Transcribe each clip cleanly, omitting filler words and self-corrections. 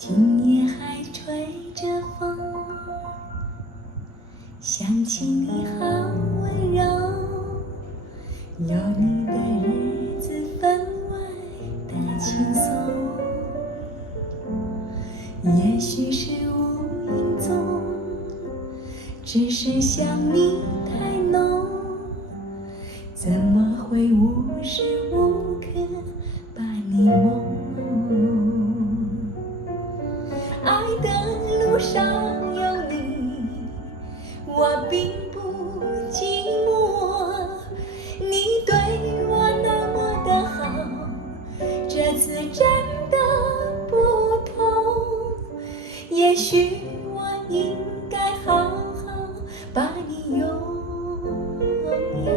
今夜还吹着风，想起你好温柔，有你的日子分外的轻松。也许是无影踪，只是想你太浓，怎么会无时无刻把你梦？爱的路上有你，我并不寂寞。你对我那么的好，这次真的不同。也许我应该好好把你拥有，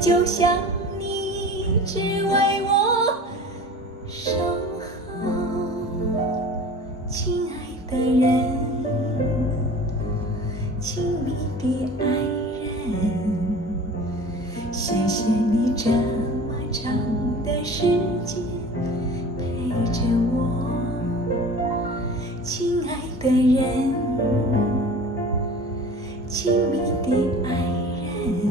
就像你一直为我守候。亲爱的人，亲密的爱人，谢谢你这么长的时间陪着我。亲爱的人，亲密的爱人，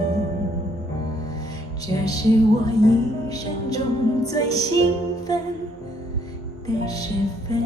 这是我一生中最兴奋的时分。